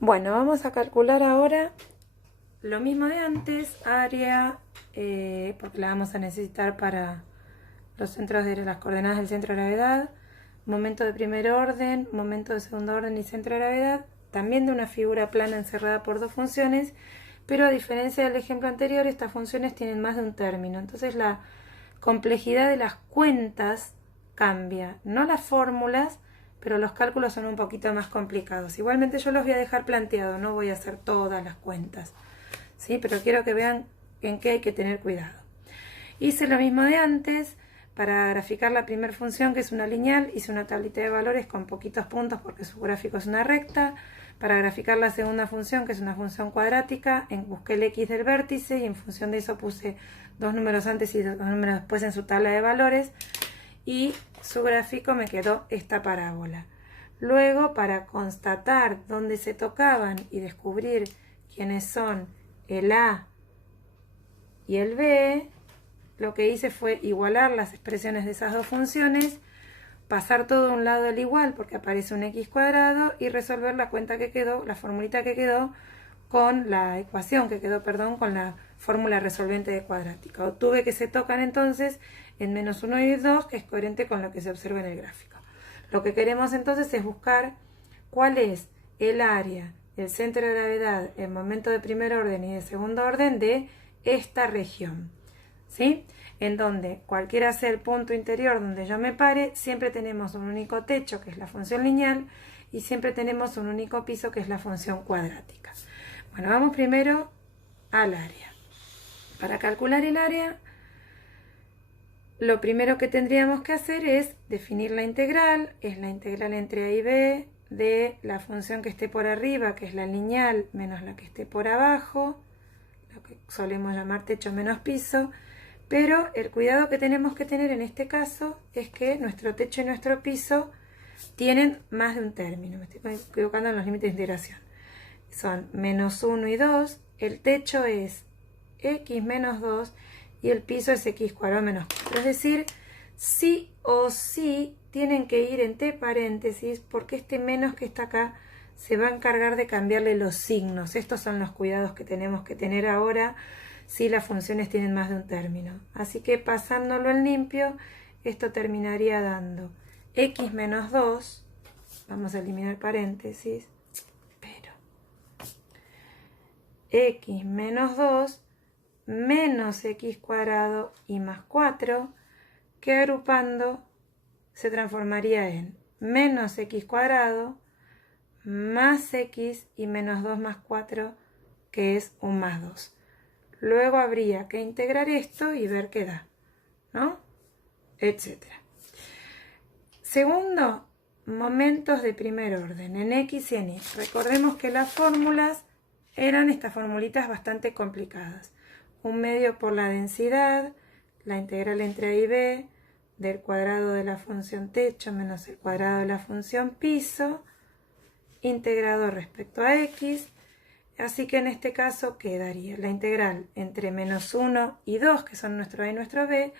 Bueno, vamos a calcular ahora lo mismo de antes, área, porque la vamos a necesitar para los centros de las coordenadas del centro de gravedad, momento de primer orden, momento de segundo orden y centro de gravedad, también de una figura plana encerrada por dos funciones, pero a diferencia del ejemplo anterior, estas funciones tienen más de un término, entonces la complejidad de las cuentas cambia, no las fórmulas, pero los cálculos son un poquito más complicados. Igualmente yo los voy a dejar planteados, no voy a hacer todas las cuentas, ¿sí? Pero quiero que vean en qué hay que tener cuidado. Hice lo mismo de antes. Para graficar la primera función, que es una lineal, hice una tablita de valores con poquitos puntos porque su gráfico es una recta. Para graficar la segunda función, que es una función cuadrática, busqué el x del vértice y en función de eso puse dos números antes y dos números después en su tabla de valores. Y su gráfico me quedó esta parábola. Luego, para constatar dónde se tocaban y descubrir quiénes son el A y el B, lo que hice fue igualar las expresiones de esas dos funciones, pasar todo a un lado del igual porque aparece un x cuadrado y resolver la cuenta que quedó, la formulita que quedó con la ecuación que quedó, perdón, con la fórmula resolvente de cuadrática. Obtuve que se tocan entonces en menos 1 y 2, que es coherente con lo que se observa en el gráfico. Lo que queremos entonces es buscar cuál es el área, el centro de gravedad, el momento de primer orden y de segundo orden de esta región, ¿sí? En donde cualquiera sea el punto interior donde yo me pare, siempre tenemos un único techo, que es la función lineal, y siempre tenemos un único piso, que es la función cuadrática. Bueno, vamos primero al área. Para calcular el área, lo primero que tendríamos que hacer es definir la integral. Es la integral entre a y b de la función que esté por arriba, que es la lineal, menos la que esté por abajo, lo que solemos llamar techo menos piso. Pero el cuidado que tenemos que tener en este caso es que nuestro techo y nuestro piso tienen más de un término. Me estoy equivocando en los límites de integración. Son menos 1 y 2. El techo es x menos 2 y el piso es x cuadrado menos 4. Es decir, sí o sí tienen que ir entre paréntesis porque este menos que está acá se va a encargar de cambiarle los signos. Estos son los cuidados que tenemos que tener ahora si las funciones tienen más de un término. Así que pasándolo en limpio, esto terminaría dando x menos 2, vamos a eliminar paréntesis, pero x menos 2 menos x cuadrado y más 4, que agrupando se transformaría en menos x cuadrado más x y menos 2 más 4, que es un más 2. Luego habría que integrar esto y ver qué da, ¿no? Etcétera. Segundo, momentos de primer orden, en x y en y. Recordemos que las fórmulas eran estas formulitas bastante complicadas. Un medio por la densidad, la integral entre a y b, del cuadrado de la función techo menos el cuadrado de la función piso, integrado respecto a x. Así que en este caso quedaría la integral entre menos 1 y 2, que son nuestro a y nuestro b,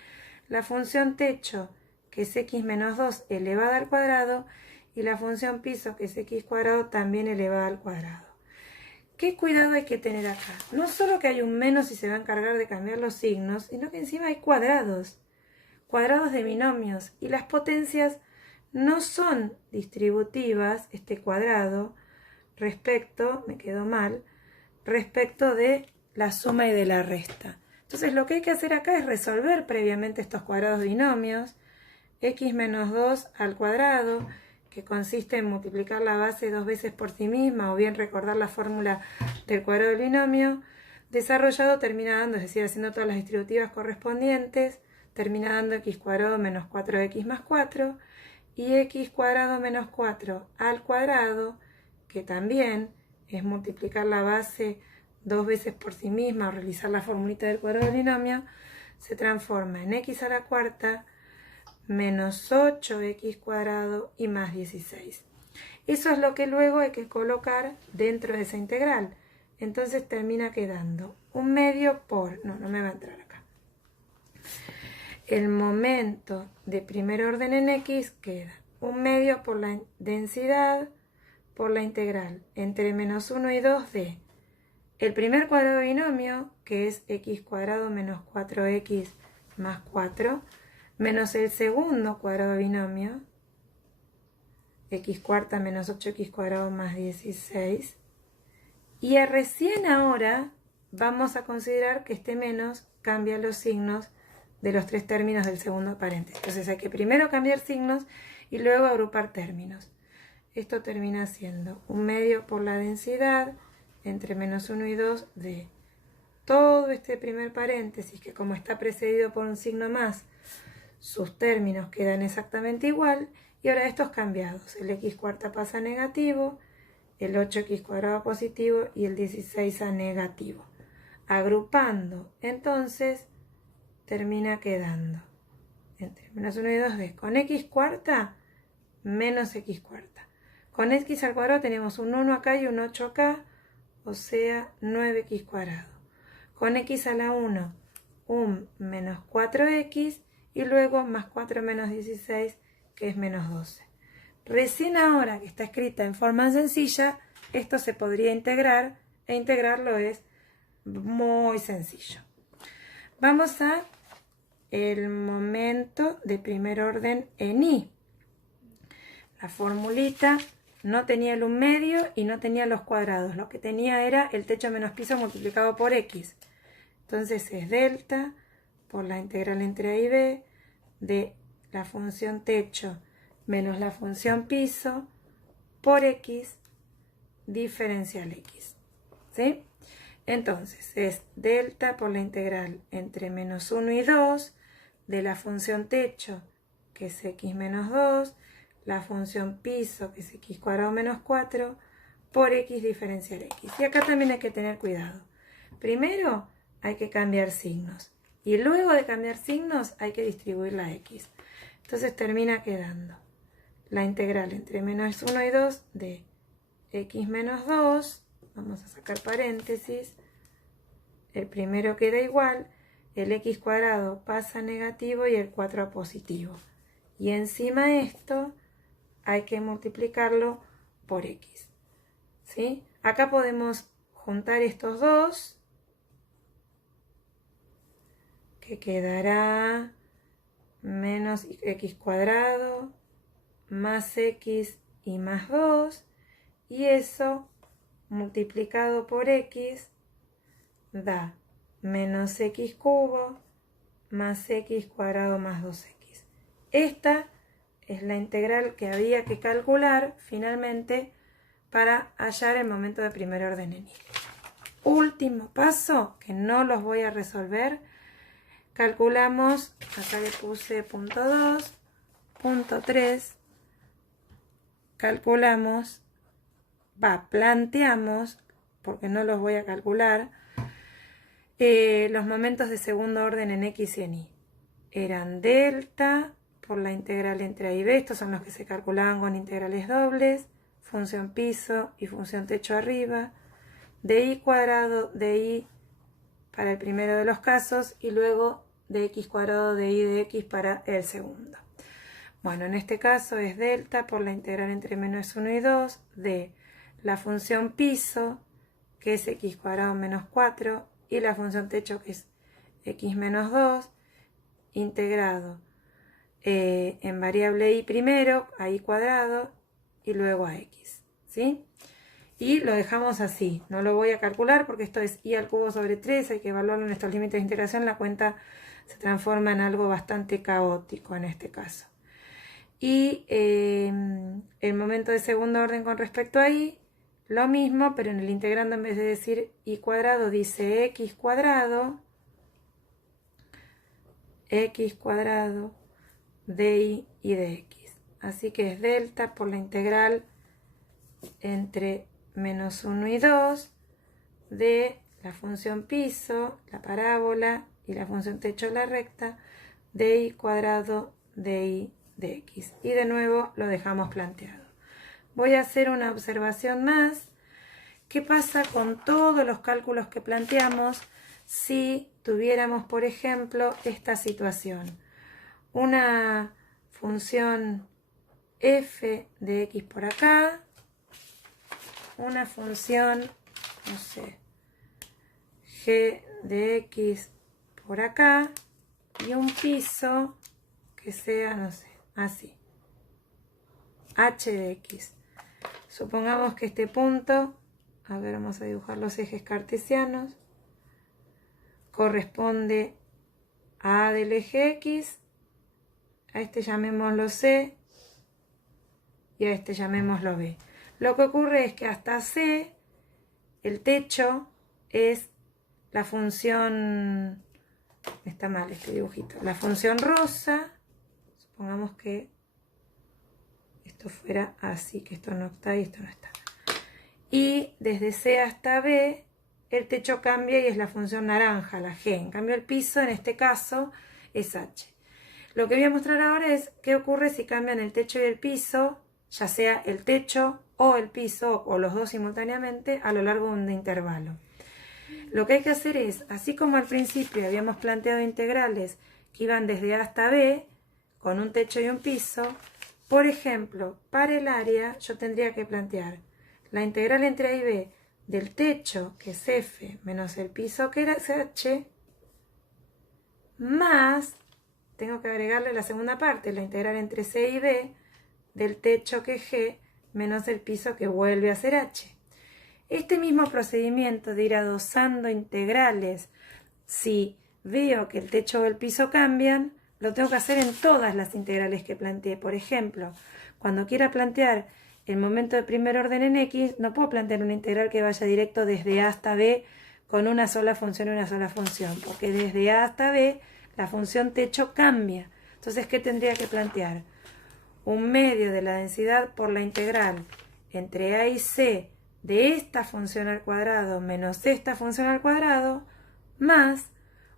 la función techo, que es x menos 2 elevada al cuadrado, y la función piso, que es x cuadrado también elevada al cuadrado. ¿Qué cuidado hay que tener acá? No solo que hay un menos y se va a encargar de cambiar los signos, sino que encima hay cuadrados de binomios, y las potencias no son distributivas, este cuadrado, respecto, me quedó mal, respecto de la suma y de la resta. Entonces lo que hay que hacer acá es resolver previamente estos cuadrados binomios, x menos 2 al cuadrado, que consiste en multiplicar la base dos veces por sí misma, o bien recordar la fórmula del cuadrado del binomio. Desarrollado termina dando, es decir, haciendo todas las distributivas correspondientes, termina dando x cuadrado menos 4x más 4, y x cuadrado menos 4 al cuadrado, que también es multiplicar la base dos veces por sí misma o realizar la formulita del cuadrado del binomio, se transforma en x a la cuarta menos 8x cuadrado y más 16. Eso es lo que luego hay que colocar dentro de esa integral. Entonces termina quedando un medio por, no me va a entrar acá. El momento de primer orden en x queda un medio por la densidad por la integral entre menos 1 y 2 de el primer cuadrado binomio, que es x cuadrado menos 4x más 4, menos el segundo cuadrado binomio, x cuarta menos 8x cuadrado más 16. Y recién ahora vamos a considerar que este menos cambia los signos de los tres términos del segundo paréntesis. Entonces hay que primero cambiar signos y luego agrupar términos. Esto termina siendo un medio por la densidad entre menos 1 y 2 de todo este primer paréntesis, que como está precedido por un signo más, sus términos quedan exactamente igual. Y ahora estos cambiados, el x cuarta pasa a negativo, el 8x cuadrado positivo y el 16 a negativo. Agrupando, entonces, termina quedando entre menos 1 y 2 de con x cuarta menos x cuarta. Con x al cuadrado tenemos un 1 acá y un 8 acá, o sea, 9x cuadrado. Con x a la 1, un menos 4x y luego más 4 menos 16, que es menos 12. Recién ahora que está escrita en forma sencilla, esto se podría integrar, e integrarlo es muy sencillo. Vamos a el momento de primer orden en y. La formulita no tenía el 1 medio y no tenía los cuadrados. Lo que tenía era el techo menos piso multiplicado por x. Entonces es delta por la integral entre a y b de la función techo menos la función piso por x diferencial x. ¿Sí? Entonces es delta por la integral entre menos 1 y 2 de la función techo, que es x menos 2, la función piso, que es x cuadrado menos 4, por x diferencial x. Y acá también hay que tener cuidado. Primero hay que cambiar signos. Y luego de cambiar signos hay que distribuir la x. Entonces termina quedando la integral entre menos 1 y 2 de x menos 2. Vamos a sacar paréntesis. El primero queda igual. El x cuadrado pasa a negativo y el 4 a positivo. Y encima esto hay que multiplicarlo por x. ¿Sí? Acá podemos juntar estos dos, que quedará menos x cuadrado más x y más 2, y eso multiplicado por x da menos x cubo más x cuadrado más 2x. Esta es la integral que había que calcular finalmente para hallar el momento de primer orden en y. Último paso, que no los voy a resolver. Calculamos, acá le puse punto 2, punto 3. Calculamos, planteamos, porque no los voy a calcular, los momentos de segundo orden en x y en y. Eran delta por la integral entre a y b, estos son los que se calculaban con integrales dobles, función piso y función techo arriba, de y cuadrado de y para el primero de los casos y luego de x cuadrado de y de x para el segundo. Bueno, en este caso es delta por la integral entre menos 1 y 2 de la función piso, que es x cuadrado menos 4, y la función techo, que es x menos 2, integrado en variable y primero, a y cuadrado, y luego a x. ¿Sí? Y lo dejamos así, no lo voy a calcular porque esto es y al cubo sobre 3, hay que evaluarlo en estos límites de integración, la cuenta se transforma en algo bastante caótico en este caso. Y el momento de segundo orden con respecto a y, lo mismo, pero en el integrando en vez de decir y cuadrado dice x cuadrado de y de x. Así que es delta por la integral entre menos 1 y 2 de la función piso, la parábola y la función techo, la recta, de y cuadrado de y de x. Y de nuevo lo dejamos planteado. Voy a hacer una observación más. ¿Qué pasa con todos los cálculos que planteamos si tuviéramos, por ejemplo, esta situación? Una función f de x por acá una función, no sé, g de x por acá y un piso que sea, no sé, así, h de x. Supongamos que este punto, a ver, vamos a dibujar los ejes cartesianos, corresponde a A del eje x, a este llamémoslo C y a este llamémoslo B. Lo que ocurre es que hasta C el techo es la función, está mal este dibujito, la función rosa, supongamos que esto fuera así, que esto no está y esto no está. Y desde C hasta B el techo cambia y es la función naranja, la G. En cambio el piso en este caso es H. Lo que voy a mostrar ahora es qué ocurre si cambian el techo y el piso, ya sea el techo o el piso o los dos simultáneamente a lo largo de un intervalo. Lo que hay que hacer es, así como al principio habíamos planteado integrales que iban desde A hasta B con un techo y un piso, por ejemplo, para el área yo tendría que plantear la integral entre A y B del techo, que es F, menos el piso, que es H, más, tengo que agregarle la segunda parte, la integral entre C y B del techo, que es G, menos el piso, que vuelve a ser H. Este mismo procedimiento de ir adosando integrales, si veo que el techo o el piso cambian, lo tengo que hacer en todas las integrales que planteé. Por ejemplo, cuando quiera plantear el momento de primer orden en X, no puedo plantear una integral que vaya directo desde A hasta B con una sola función y una sola función, porque desde A hasta B la función techo cambia. Entonces, ¿qué tendría que plantear? Un medio de la densidad por la integral entre A y C de esta función al cuadrado menos esta función al cuadrado, más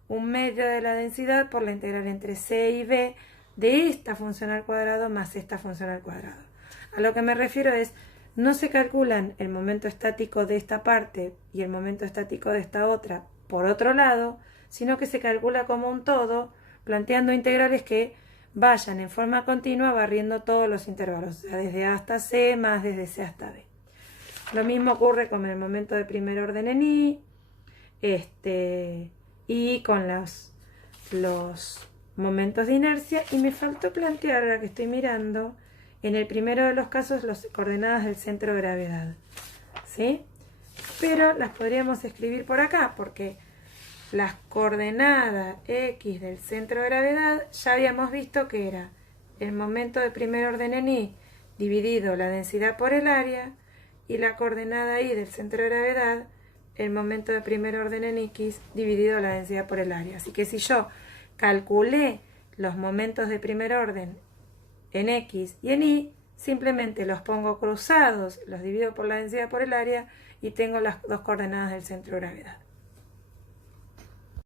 un medio de la densidad por la integral entre C y B de esta función al cuadrado más esta función al cuadrado. A lo que me refiero es, no se calculan el momento estático de esta parte y el momento estático de esta otra por otro lado, sino que se calcula como un todo, planteando integrales que vayan en forma continua barriendo todos los intervalos, o sea, desde A hasta C más desde C hasta B. Lo mismo ocurre con el momento de primer orden en I, y con los momentos de inercia. Y me faltó plantear, ahora que estoy mirando, en el primero de los casos, las coordenadas del centro de gravedad, ¿sí? Pero las podríamos escribir por acá, porque las coordenadas X del centro de gravedad ya habíamos visto que era el momento de primer orden en Y dividido la densidad por el área, y la coordenada Y del centro de gravedad el momento de primer orden en X dividido la densidad por el área. Así que si yo calculé los momentos de primer orden en X y en Y, simplemente los pongo cruzados, los divido por la densidad por el área y tengo las dos coordenadas del centro de gravedad.